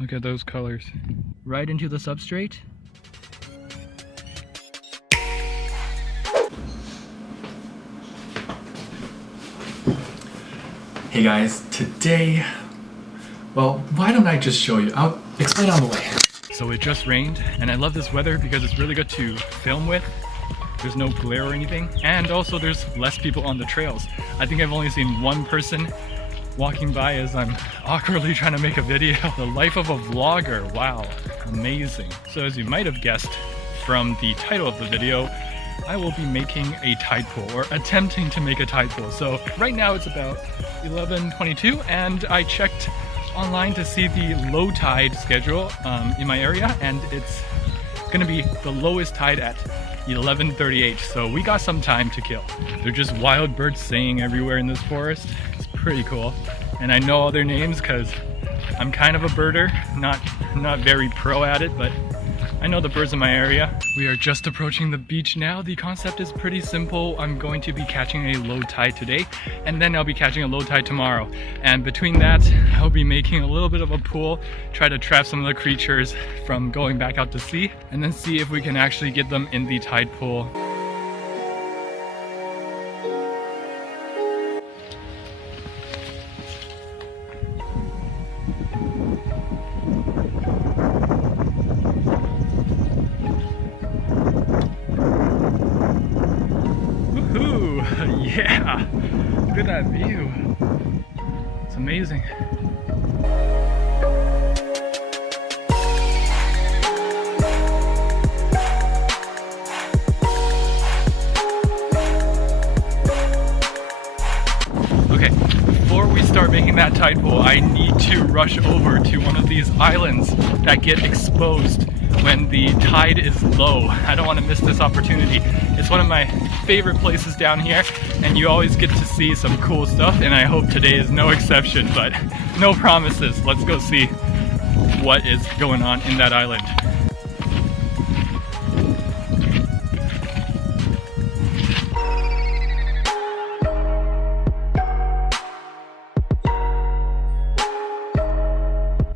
Look at those colors. Right into the substrate. Hey guys, today, well, why don't I just show you? I'll explain on the way. So it just rained, and I love this weather because it's really good to film with. There's no glare or anything, and also there's less people on the trails. I think I've only seen one person walking by as I'm awkwardly trying to make a video. The life of a vlogger, wow, amazing. So as you might have guessed from the title of the video, I will be making a tide pool, or attempting to make a tide pool. So right now it's about 11:22, and I checked online to see the low tide schedule in my area, and it's gonna be the lowest tide at 11:38, so we got some time to kill. They're just wild birds singing everywhere in this forest. It's pretty cool, and I know all their names because I'm kind of a birder, not very pro at it, but I know the birds in my area. We are just approaching the beach now. The concept is pretty simple. I'm going to be catching a low tide today, and then I'll be catching a low tide tomorrow. And between that, I'll be making a little bit of a pool, try to trap some of the creatures from going back out to sea, and then see if we can actually get them in the tide pool. Yeah, look at that view. It's amazing. Okay, before we start making that tide pool, I need to rush over to one of these islands that get exposed when the tide is low. I don't want to miss this opportunity. It's one of my favorite places down here, and you always get to see some cool stuff, and I hope today is no exception, but no promises. Let's go see what is going on in that island.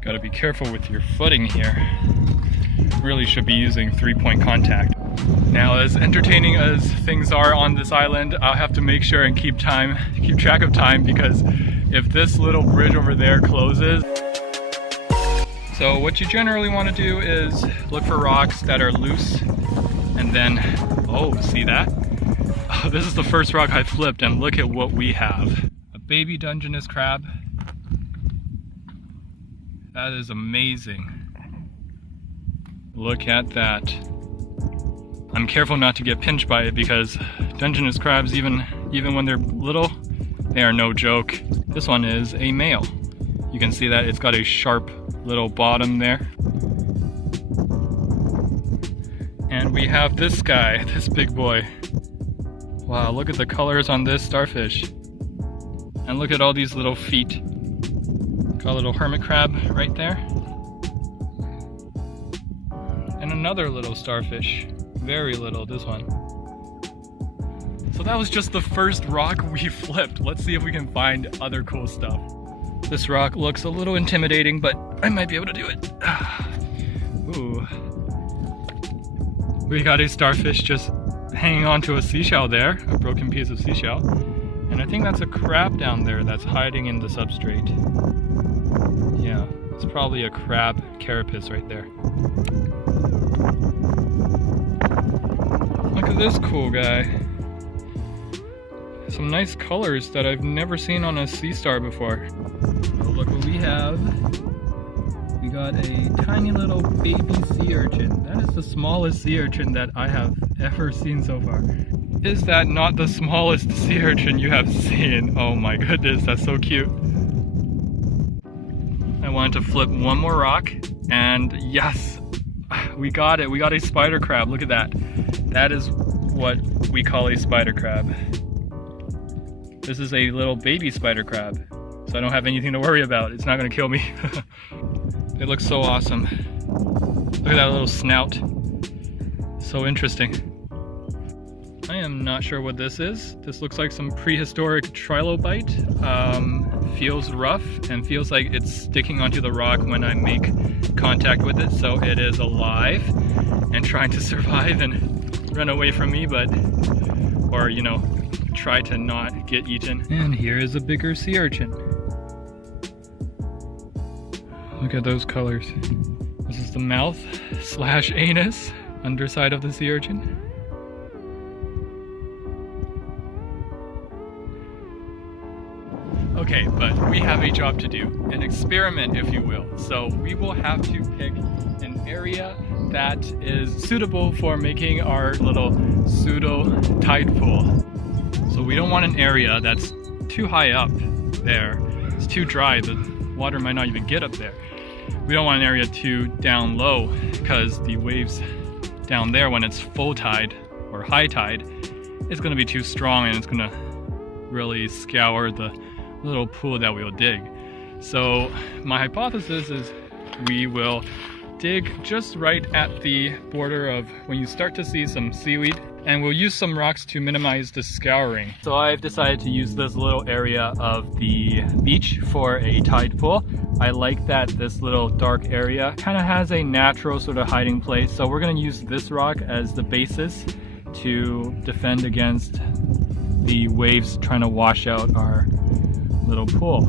Gotta be careful with your footing here. Really should be using 3-point contact. Now, as entertaining as things are on this island, I'll have to make sure and keep track of time, because if this little bridge over there closes. So what you generally want to do is look for rocks that are loose, and then, oh, see that? Oh, this is the first rock I flipped, and look at what we have. A baby Dungeness crab. That is amazing. Look at that. I'm careful not to get pinched by it, because Dungeness crabs, even when they're little, they are no joke. This one is a male. You can see that it's got a sharp little bottom there. And we have this guy, this big boy. Wow, look at the colors on this starfish. And look at all these little feet. Got a little hermit crab right there. And another little starfish. Very little, this one. So that was just the first rock we flipped. Let's see if we can find other cool stuff. This rock looks a little intimidating, but I might be able to do it. Ooh. We got a starfish just hanging onto a seashell there, a broken piece of seashell. And I think that's a crab down there that's hiding in the substrate. Yeah, it's probably a crab carapace right there. Look at this cool guy. Some nice colors that I've never seen on a sea star before. Oh, look what we have. We got a tiny little baby sea urchin. That is the smallest sea urchin that I have ever seen so far. Is that not the smallest sea urchin you have seen? Oh my goodness, that's so cute. I wanted to flip one more rock, and yes, we got it. We got a spider crab. Look at that. That is what we call a spider crab. This is a little baby spider crab, so I don't have anything to worry about. It's not gonna kill me. It looks so awesome. Look at that little snout. So interesting. I am not sure what this is. This looks like some prehistoric trilobite. feels rough and feels like it's sticking onto the rock when I make contact with it. So it is alive and trying to survive and run away from me, or you know, try to not get eaten. And here is a bigger sea urchin. Look at those colors. This is the mouth / anus, underside of the sea urchin. Okay, but we have a job to do, an experiment if you will. So we will have to pick an area that is suitable for making our little pseudo tide pool. So we don't want an area that's too high up there. It's too dry, the water might not even get up there. We don't want an area too down low because the waves down there when it's full tide or high tide, it's gonna be too strong and it's gonna really scour the little pool that we'll dig. So my hypothesis is we will dig just right at the border of when you start to see some seaweed, and we'll use some rocks to minimize the scouring. So I've decided to use this little area of the beach for a tide pool. I like that this little dark area kind of has a natural sort of hiding place. So we're going to use this rock as the basis to defend against the waves trying to wash out our little pool.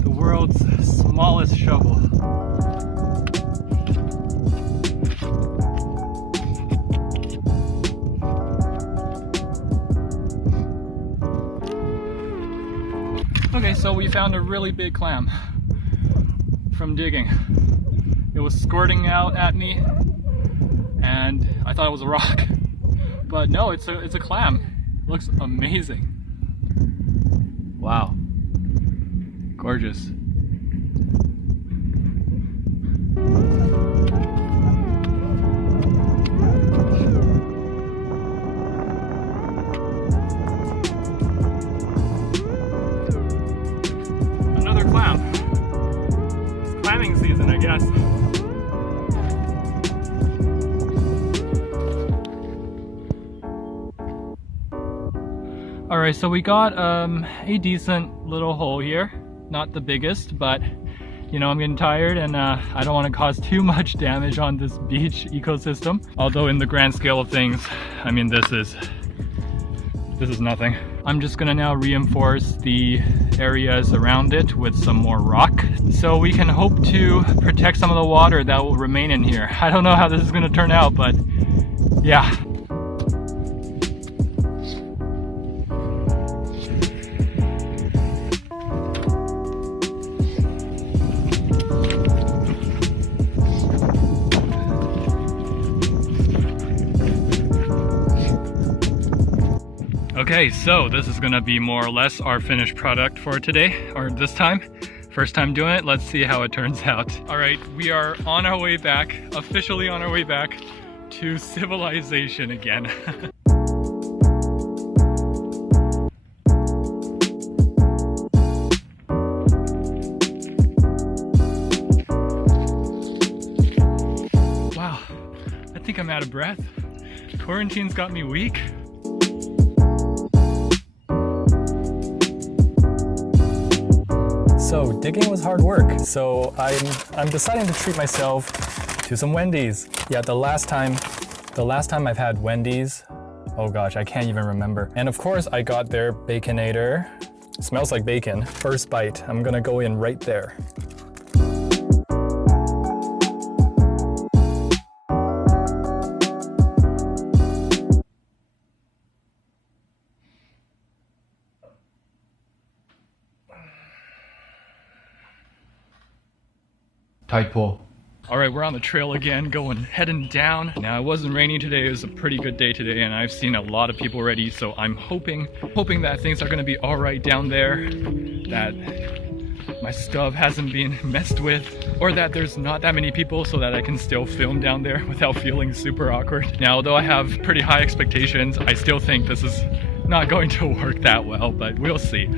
The world's smallest shovel. Okay, so we found a really big clam from digging. It was squirting out at me and I thought it was a rock. But no, it's a clam. It looks amazing. Wow. Gorgeous. Clamming season, I guess. Alright, so we got a decent little hole here. Not the biggest, but you know, I'm getting tired and I don't want to cause too much damage on this beach ecosystem. Although in the grand scale of things, I mean, this is nothing. I'm just gonna now reinforce the areas around it with some more rock so we can hope to protect some of the water that will remain in here. I don't know how this is gonna turn out, but yeah. Okay, so this is gonna be more or less our finished product for today, or this time. First time doing it, let's see how it turns out. All right, we are on our way back, officially on our way back to civilization again. Wow, I think I'm out of breath. Quarantine's got me weak. So digging was hard work, so I'm deciding to treat myself to some Wendys. Yeah, the last time I've had Wendys, oh gosh, I can't even remember. And of course I got their Baconator. It smells like bacon. First bite, I'm gonna go in right there. Tidepool. All right, we're on the trail again, heading down. Now, it wasn't raining today. It was a pretty good day today, and I've seen a lot of people already. So I'm hoping that things are going to be all right down there. That my stuff hasn't been messed with, or that there's not that many people so that I can still film down there without feeling super awkward. Now, although I have pretty high expectations, I still think this is not going to work that well, but we'll see.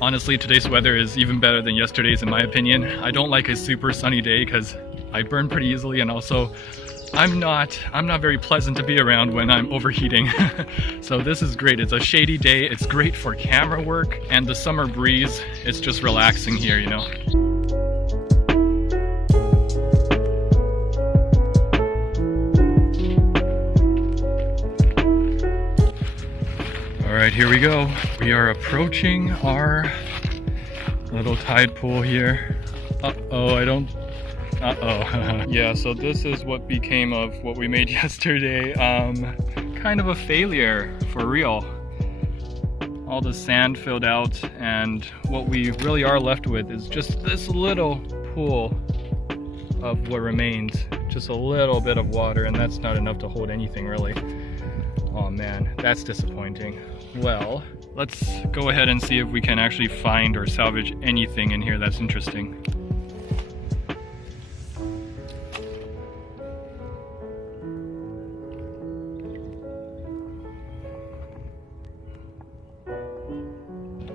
Honestly, today's weather is even better than yesterday's in my opinion. I don't like a super sunny day because I burn pretty easily, and also I'm not very pleasant to be around when I'm overheating. So this is great. It's a shady day. It's great for camera work, and the summer breeze, it's just relaxing here, you know. All right, here we go. We are approaching our little tide pool here. Yeah, so this is what became of what we made yesterday. Kind of a failure, for real. All the sand filled out, and what we really are left with is just this little pool of what remains. Just a little bit of water, and that's not enough to hold anything really. Oh man, that's disappointing. Well, let's go ahead and see if we can actually find or salvage anything in here that's interesting.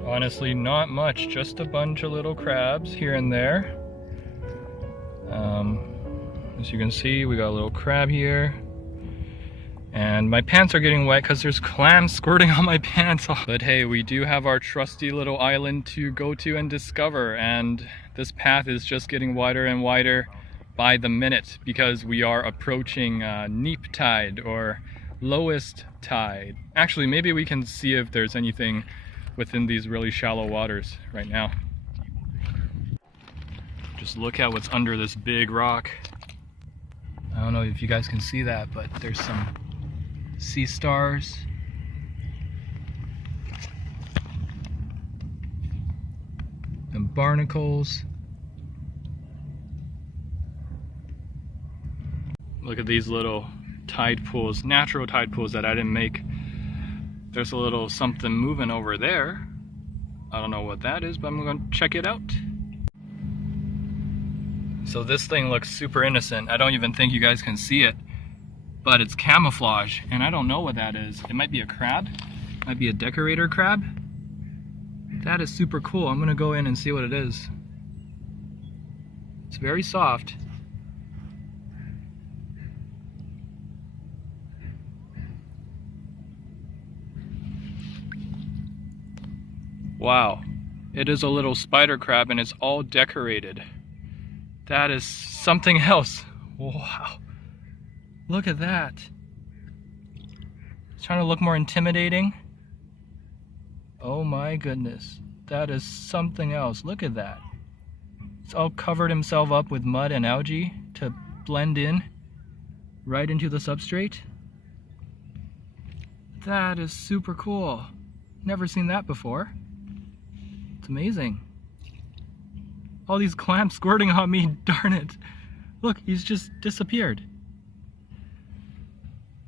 Honestly, not much, just a bunch of little crabs here and there. As you can see, we got a little crab here. And my pants are getting wet because there's clams squirting on my pants. But hey, we do have our trusty little island to go to and discover, and this path is just getting wider and wider by the minute because we are approaching neap tide, or lowest tide. Actually, maybe we can see if there's anything within these really shallow waters right now. Just look at what's under this big rock. I don't know if you guys can see that, but there's some sea stars. And barnacles. Look at these little tide pools, natural tide pools that I didn't make. There's a little something moving over there. I don't know what that is, but I'm gonna check it out. So this thing looks super innocent. I don't even think you guys can see it, but it's camouflage, and I don't know what that is. It might be a crab, might be a decorator crab. That is super cool. I'm gonna go in and see what it is. It's very soft. Wow, it is a little spider crab, and it's all decorated. That is something else. Wow, look at that. It's trying to look more intimidating. Oh my goodness, that is something else. Look at that. It's all covered himself up with mud and algae to blend in right into the substrate. That is super cool. Never seen that before. It's amazing. All these clams squirting on me, darn it. Look, he's just disappeared.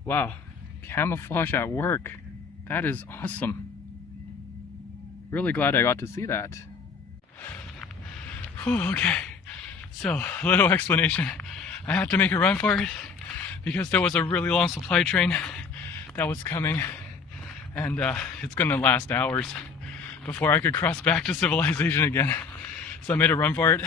Wow, camouflage at work. That is awesome. Really glad I got to see that. Whew, okay, so a little explanation. I had to make a run for it because there was a really long supply train that was coming, and it's gonna last hours before I could cross back to civilization again. So I made a run for it.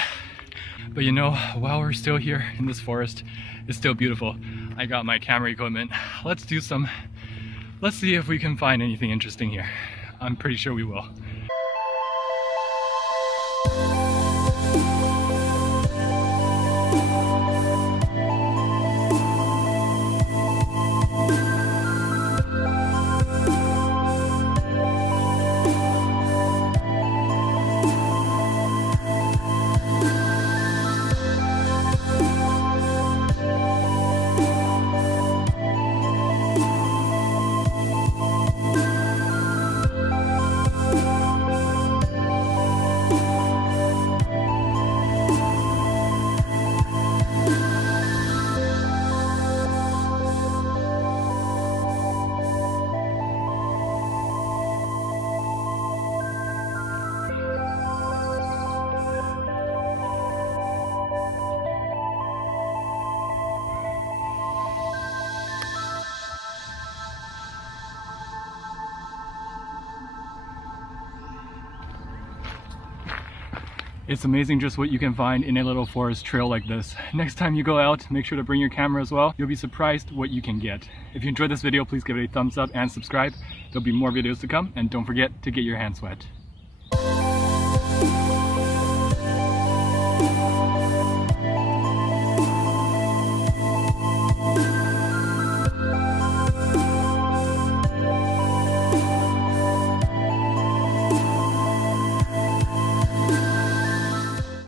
But you know, while we're still here in this forest, it's still beautiful. I got my camera equipment. Let's see if we can find anything interesting here. I'm pretty sure we will. It's amazing just what you can find in a little forest trail like this. Next time you go out, make sure to bring your camera as well. You'll be surprised what you can get. If you enjoyed this video, please give it a thumbs up and subscribe. There'll be more videos to come, and don't forget to get your hands wet.